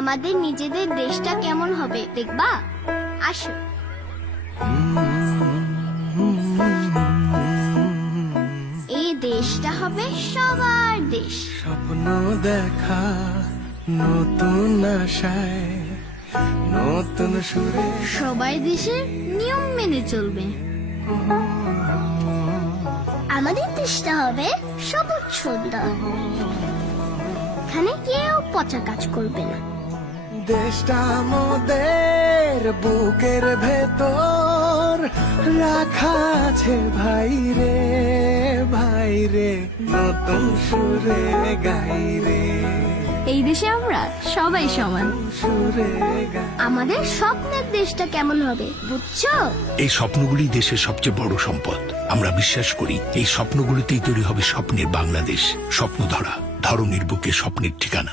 আমাদের নিজেদের দেশটা কেমন হবে দেখবা? আসো। এই দেশটা হবে সবার দেশ। স্বপ্ন দেখা নতুন আশায়, নতুন সুরে। সবাই দেশের নিয়ম মেনে চলবে। আমাদের দেশটা হবে সবুজ সুন্দর। এখানে কেউ পচা কাজ করবে না। দেশটা আমাদের বুকের ভেতর রাখা আছে ভাই রে, ভাই রে, নতুন সুরে গাই রে। এই দেশে আমরা সবাই সমান। সুরে গাই। আমাদের স্বপ্নের দেশটা কেমন হবে বুঝছো? এই স্বপ্নগুলি দেশের সবচেয়ে বড় সম্পদ। আমরা বিশ্বাস করি এই স্বপ্নগুলিতেই তৈরি হবে স্বপ্নের বাংলাদেশ। স্বপ্ন ধরা, ধরনীর বুকে স্বপ্নের ঠিকানা।